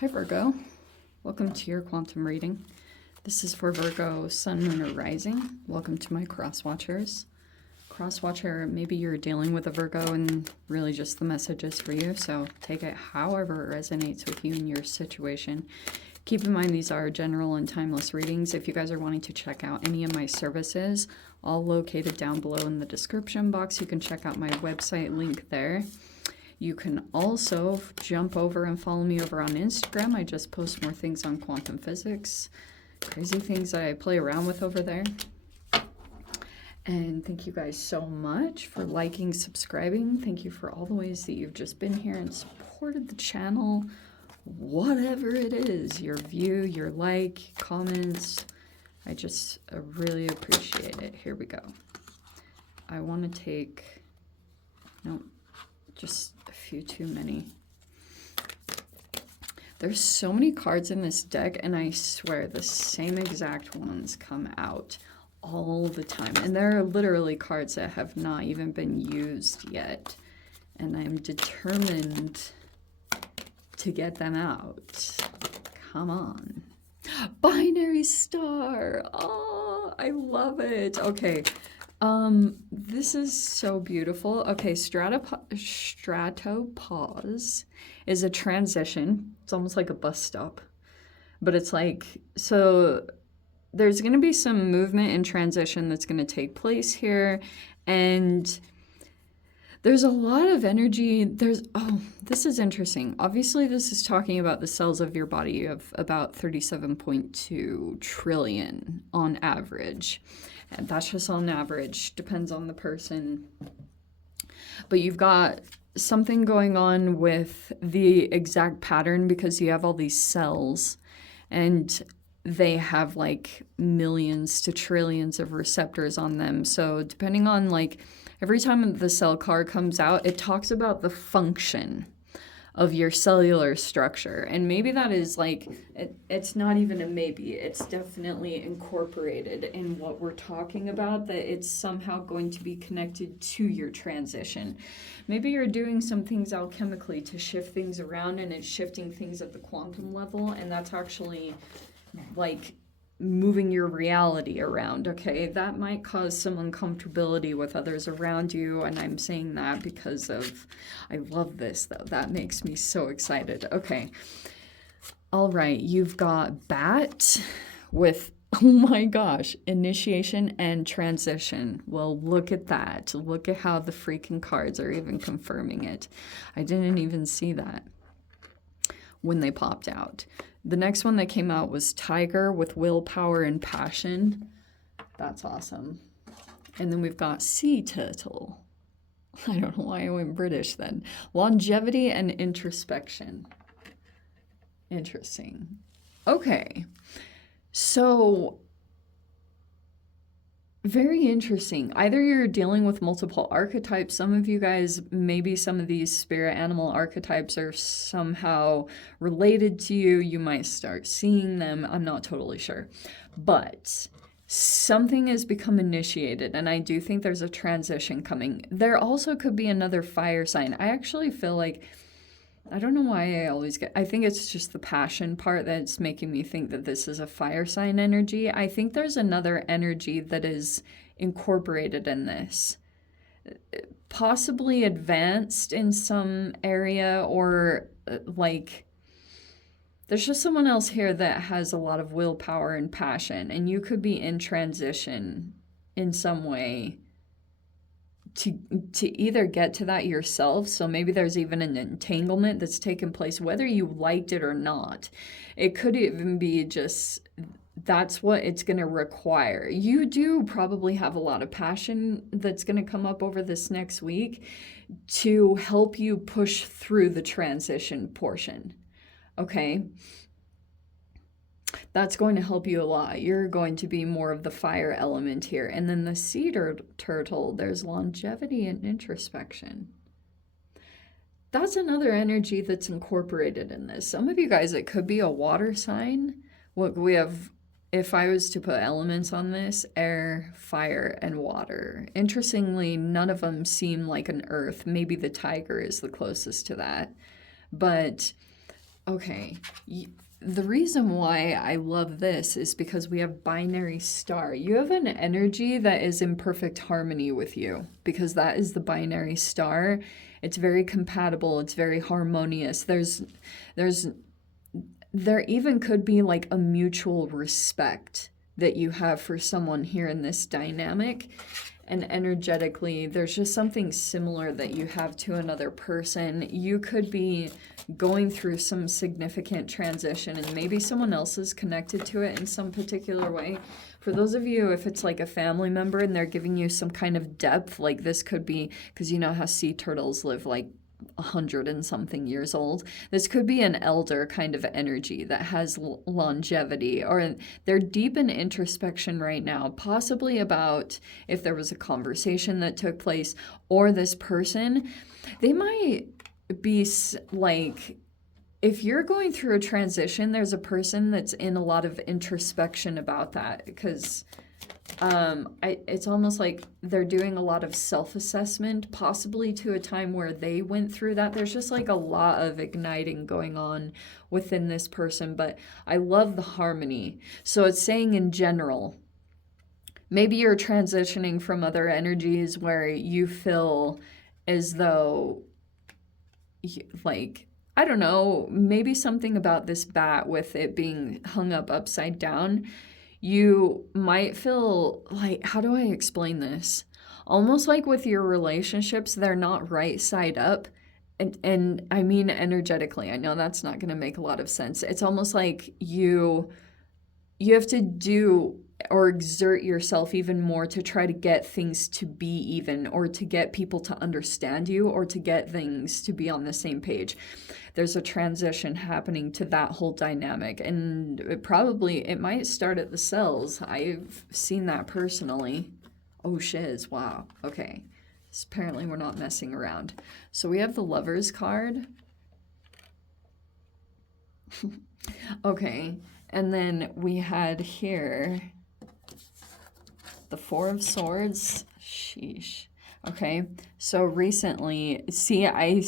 Hi Virgo, welcome to your quantum reading. This is for Virgo, Sun, Moon, or Rising. Welcome to my cross-watchers. Cross-watcher, maybe you're dealing with a Virgo and really just the message is for you, so take it however it resonates with you in your situation. Keep in mind these are general and timeless readings. If you guys are wanting to check out any of my services, all located down below in the description box. You can check out my website link there. You can also jump over and follow me over on Instagram. I just post more things on quantum physics, crazy things that I play around with over there. And thank you guys so much for liking, subscribing. Thank you for all the ways that you've just been here and supported the channel. Whatever it is, your view, your like, comments, I just really appreciate it. Here we go. I want to take, no, just a few too many. There's so many cards in this deck, and I swear the same exact ones come out all the time. And there are literally cards that have not even been used yet. And I'm determined to get them out. Come on. Binary star. Oh, I love it. Okay. This is so beautiful. Okay, stratopause is a transition. It's almost like a bus stop. But it's like, so there's going to be some movement and transition that's going to take place here. And there's a lot of energy. Oh, this is interesting. Obviously, this is talking about the cells of your body. You have about 37.2 trillion on average. And that's just on average, depends on the person. But you've got something going on with the exact pattern because you have all these cells and they have like millions to trillions of receptors on them. So depending on like every time the cell card comes out, it talks about the function of your cellular structure. And maybe that is like, it's not even a maybe, it's definitely incorporated in what we're talking about, that it's somehow going to be connected to your transition. Maybe you're doing some things alchemically to shift things around, and it's shifting things at the quantum level, and that's actually like moving your reality around, okay? That might cause some uncomfortability with others around you, and I'm saying that because of, I love this though. That makes me so excited. Okay. All right, you've got Bat with, oh my gosh, initiation and transition. Well, look at that. Look at how the freaking cards are even confirming it. I didn't even see that when they popped out. The next one that came out was Tiger with willpower and passion. That's awesome. And then we've got Sea Turtle. I don't know why I went British then. Longevity and introspection. Interesting. Okay. So very interesting. Either you're dealing with multiple archetypes. Some of you guys, maybe some of these spirit animal archetypes are somehow related to you. You might start seeing them. I'm not totally sure. But something has become initiated, and I do think there's a transition coming. There also could be another fire sign. I actually feel like, I don't know why I always get, I think it's just the passion part that's making me think that this is a fire sign energy. I think there's another energy that is incorporated in this, possibly advanced in some area, or like there's just someone else here that has a lot of willpower and passion, and you could be in transition in some way to either get to that yourself. So maybe there's even an entanglement that's taken place, whether you liked it or not. It could even be just that's what it's going to require. You do probably have a lot of passion that's going to come up over this next week to help you push through the transition portion. Okay? That's going to help you a lot. You're going to be more of the fire element here. And then the sea turtle, there's longevity and introspection. That's another energy that's incorporated in this. Some of you guys, it could be a water sign. What we have, if I was to put elements on this, air, fire, and water. Interestingly, none of them seem like an earth. Maybe the tiger is the closest to that. But Okay. The reason why I love this is because we have binary star. You have an energy that is in perfect harmony with you because that is the binary star. It's very compatible. It's very harmonious. There even could be like a mutual respect that you have for someone here in this dynamic. And energetically, there's just something similar that you have to another person. You could be going through some significant transition and maybe someone else is connected to it in some particular way. For those of you, if it's like a family member and they're giving you some kind of depth, like this could be, because you know how sea turtles live like 100 and something years old. This could be an elder kind of energy that has longevity, or they're deep in introspection right now, possibly about if there was a conversation that took place, or this person, they might be like, if you're going through a transition, there's a person that's in a lot of introspection about that, because it's almost like they're doing a lot of self-assessment, possibly to a time where they went through that. There's just like a lot of igniting going on within this person, but I love the harmony. So it's saying in general, maybe you're transitioning from other energies where you feel as though, like, I don't know, maybe something about this bat with it being hung up upside down. You might feel like, how do I explain this? Almost like with your relationships, they're not right side up. And I mean energetically. I know that's not going to make a lot of sense. It's almost like you have to do or exert yourself even more to try to get things to be even, or to get people to understand you, or to get things to be on the same page. There's a transition happening to that whole dynamic, and it might start at the cells. I've seen that personally. Oh shiz, wow, okay. So apparently we're not messing around. So we have the Lovers card. Okay, and then we had here the Four of Swords. Sheesh. Okay, so recently, see, I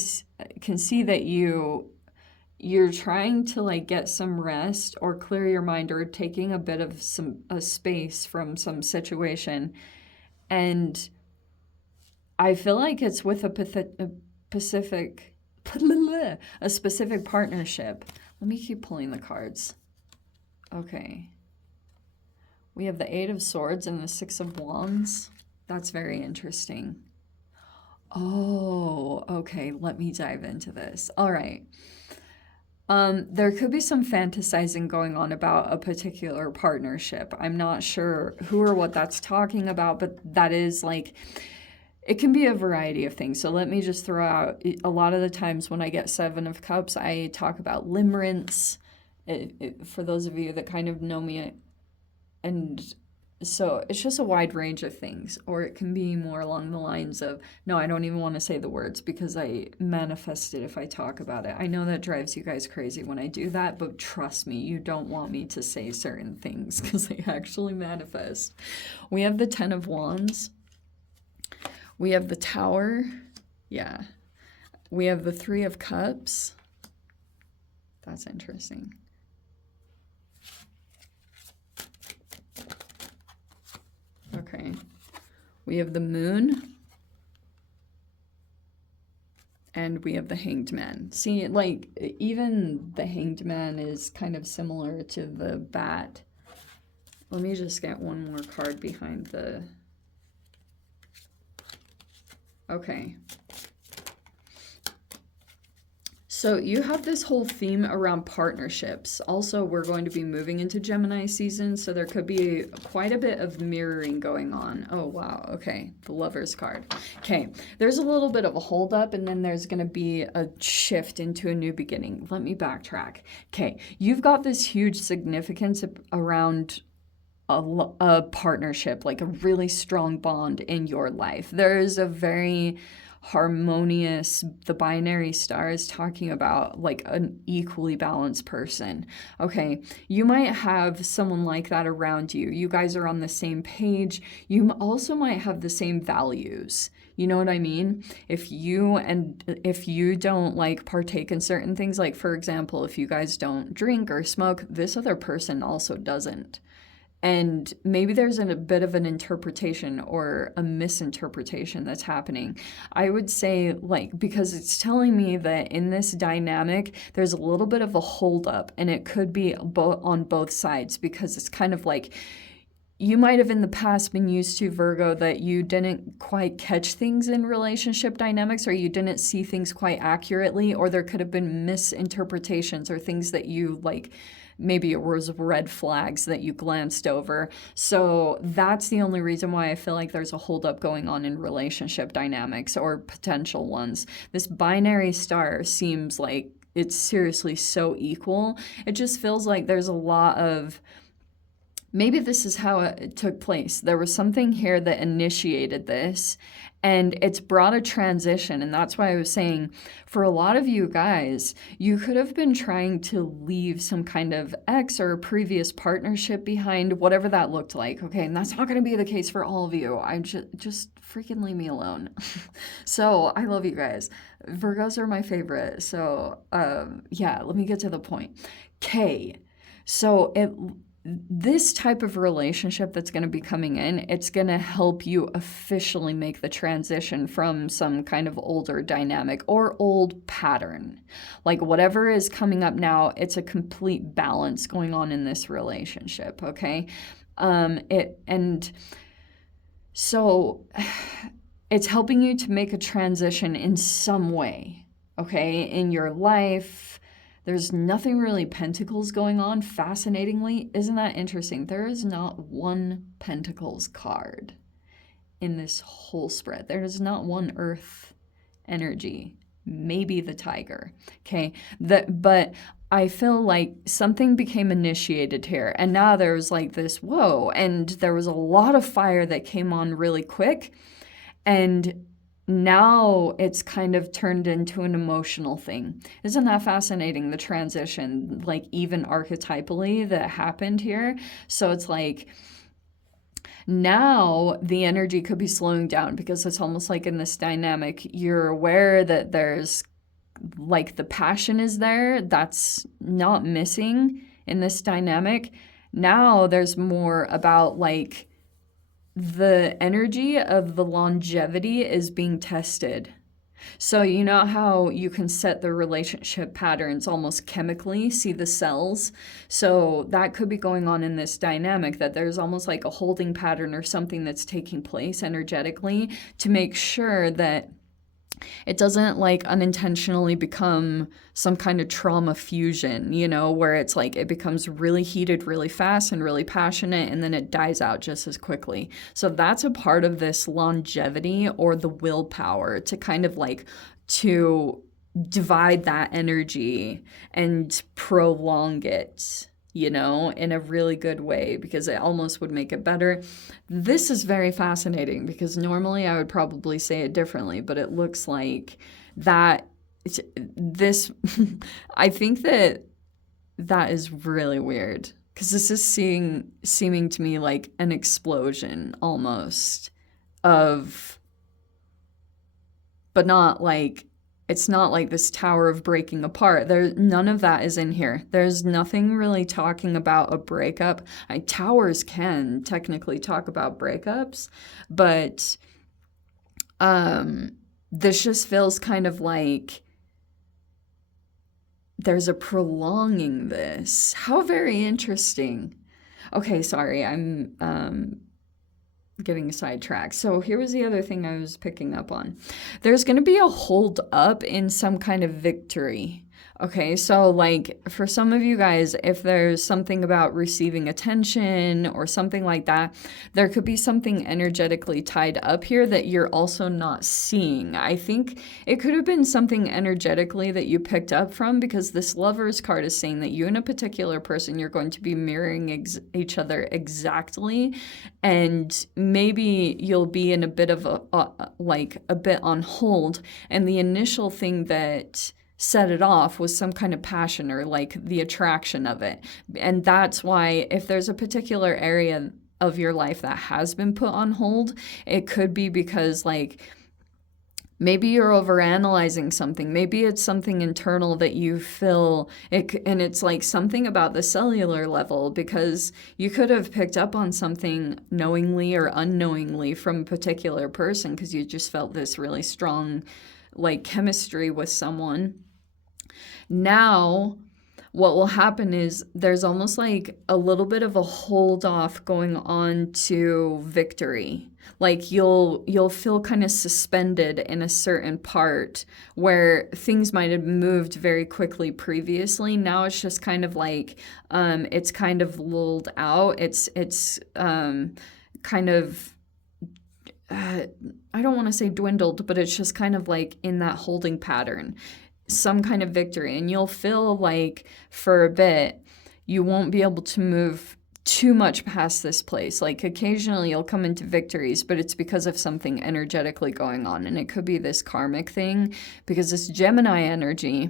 can see that you're trying to like get some rest or clear your mind, or taking a bit of a space from some situation, and I feel like it's with a specific partnership. Let me keep pulling the cards. Okay. We have the Eight of Swords and the Six of Wands. That's very interesting. Oh, okay. Let me dive into this. All right. There could be some fantasizing going on about a particular partnership. I'm not sure who or what that's talking about, but that is like, it can be a variety of things. So let me just throw out, a lot of the times when I get Seven of Cups, I talk about limerence. For those of you that kind of know me, and so it's just a wide range of things. Or it can be more along the lines of, no, I don't even want to say the words because I manifest it if I talk about it. I know that drives you guys crazy when I do that, but trust me, you don't want me to say certain things because they actually manifest. We have the Ten of Wands. We have the Tower. Yeah. We have the Three of Cups. That's interesting. Okay. We have the Moon. And we have the Hanged Man. See, like, even the Hanged Man is kind of similar to the Bat. Let me just get one more card behind the... Okay. So you have this whole theme around partnerships. Also, we're going to be moving into Gemini season, so there could be quite a bit of mirroring going on. Oh, wow. Okay. The Lovers card. Okay. There's a little bit of a holdup, and then there's going to be a shift into a new beginning. Let me backtrack. Okay. You've got this huge significance around a partnership, like a really strong bond in your life. There is a very harmonious, the binary star is talking about like an equally balanced person. Okay, you might have someone like that around you. You guys are on the same page. You also might have the same values. You know what I mean? If you don't like partake in certain things, like for example, if you guys don't drink or smoke, this other person also doesn't. And maybe there's a bit of an interpretation or a misinterpretation that's happening. I would say, like, because it's telling me that in this dynamic, there's a little bit of a holdup, and it could be on both sides, because it's kind of like you might have in the past been used to, Virgo, that you didn't quite catch things in relationship dynamics, or you didn't see things quite accurately, or there could have been misinterpretations or things that you like, maybe it was red flags that you glanced over. So that's the only reason why I feel like there's a holdup going on in relationship dynamics or potential ones. This binary star seems like it's seriously so equal. It just feels like there's a lot of, maybe this is how it took place. There was something here that initiated this, and it's brought a transition. And that's why I was saying, for a lot of you guys, you could have been trying to leave some kind of ex or previous partnership behind, whatever that looked like. Okay, and that's not going to be the case for all of you. I just freaking leave me alone. So I love you guys. Virgos are my favorite. So yeah, let me get to the point. K. So this type of relationship that's going to be coming in, it's going to help you officially make the transition from some kind of older dynamic or old pattern. Like whatever is coming up now, it's a complete balance going on in this relationship, okay? So it's helping you to make a transition in some way, okay, in your life. There's nothing really Pentacles going on, fascinatingly. Isn't that interesting? There is not one Pentacles card in this whole spread. There is not one Earth energy. Maybe the Tiger, okay? But I feel like something became initiated here, and now there's like this, whoa, and there was a lot of fire that came on really quick, and now it's kind of turned into an emotional thing. Isn't that fascinating, the transition, like even archetypally that happened here? So it's like now the energy could be slowing down, because it's almost like in this dynamic, you're aware that there's like the passion is there, that's not missing in this dynamic. Now there's more about like the energy of the longevity is being tested. So you know how you can set the relationship patterns almost chemically, see the cells? So that could be going on in this dynamic, that there's almost like a holding pattern or something that's taking place energetically to make sure that it doesn't like unintentionally become some kind of trauma fusion, you know, where it's like it becomes really heated really fast and really passionate, and then it dies out just as quickly. So that's a part of this longevity, or the willpower to kind of like to divide that energy and prolong it, you know, in a really good way, because it almost would make it better. This is very fascinating, because normally I would probably say it differently, but it looks like that this, I think that is really weird, because this is seeming to me like an explosion almost of, but not like, it's not like this tower of breaking apart. None of that is in here. There's nothing really talking about a breakup. Towers can technically talk about breakups, but this just feels kind of like there's a prolonging this. How very interesting. Okay, sorry, I'm getting sidetracked. So here was the other thing I was picking up on. There's going to be a hold up in some kind of victory. Okay, so like for some of you guys, if there's something about receiving attention or something like that, there could be something energetically tied up here that you're also not seeing. I think it could have been something energetically that you picked up from, because this Lovers card is saying that you and a particular person, you're going to be mirroring each other exactly, and maybe you'll be in a bit of a bit on hold, and the initial thing that set it off was some kind of passion or like the attraction of it. And that's why if there's a particular area of your life that has been put on hold, it could be because like Maybe you're overanalyzing something. Maybe it's something internal that you feel, and it's like something about the cellular level, because you could have picked up on something knowingly or unknowingly from a particular person because you just felt this really strong like chemistry with someone. Now, what will happen is there's almost like a little bit of a hold off going on to victory. Like you'll feel kind of suspended in a certain part where things might have moved very quickly previously. Now it's just kind of like it's kind of lulled out. It's kind of I don't want to say dwindled, but it's just kind of like in that holding pattern, some kind of victory. And you'll feel like for a bit, you won't be able to move too much past this place. Like occasionally you'll come into victories, but it's because of something energetically going on. And it could be this karmic thing, because this Gemini energy,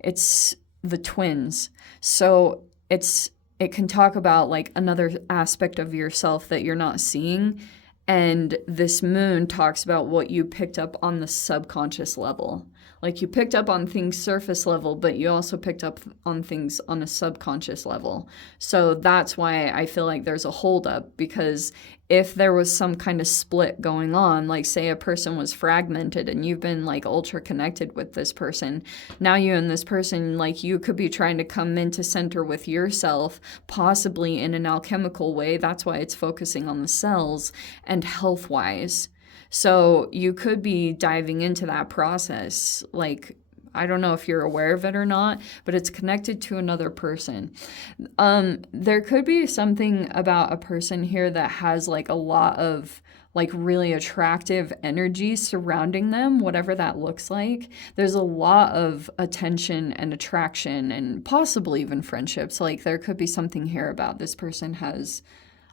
it's the twins. So it can talk about like another aspect of yourself that you're not seeing. And this moon talks about what you picked up on the subconscious level. Like you picked up on things surface level, but you also picked up on things on a subconscious level. So that's why I feel like there's a holdup, because if there was some kind of split going on, like say a person was fragmented and you've been like ultra connected with this person, now you and this person, like you could be trying to come into center with yourself, possibly in an alchemical way. That's why it's focusing on the cells and health-wise. So you could be diving into that process. Like, I don't know if you're aware of it or not, but it's connected to another person. There could be something about a person here that has like a lot of like really attractive energy surrounding them, whatever that looks like. There's a lot of attention and attraction and possibly even friendships. Like there could be something here about this person has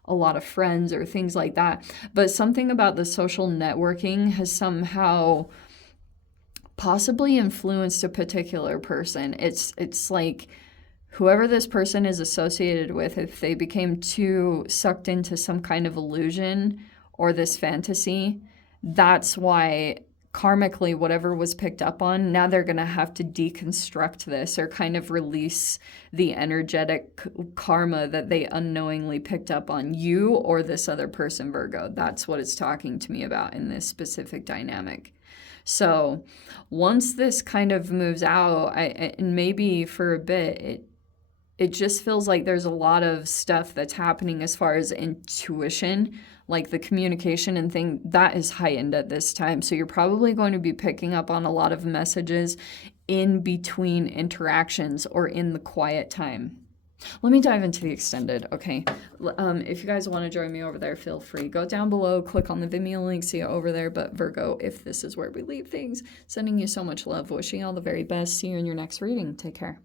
a lot of friends or things like that. But something about the social networking has somehow possibly influenced a particular person. It's like whoever this person is associated with, if they became too sucked into some kind of illusion or this fantasy, that's why karmically whatever was picked up on, now they're going to have to deconstruct this or kind of release the energetic karma that they unknowingly picked up on you or this other person, Virgo. That's what it's talking to me about in this specific dynamic. So once this kind of moves out, and maybe for a bit, it just feels like there's a lot of stuff that's happening as far as intuition, like the communication and thing, that is heightened at this time. So you're probably going to be picking up on a lot of messages in between interactions or in the quiet time. Let me dive into the extended, okay? If you guys want to join me over there, feel free. Go down below, click on the Vimeo link, see it over there. But Virgo, if this is where we leave things, sending you so much love, wishing you all the very best. See you in your next reading. Take care.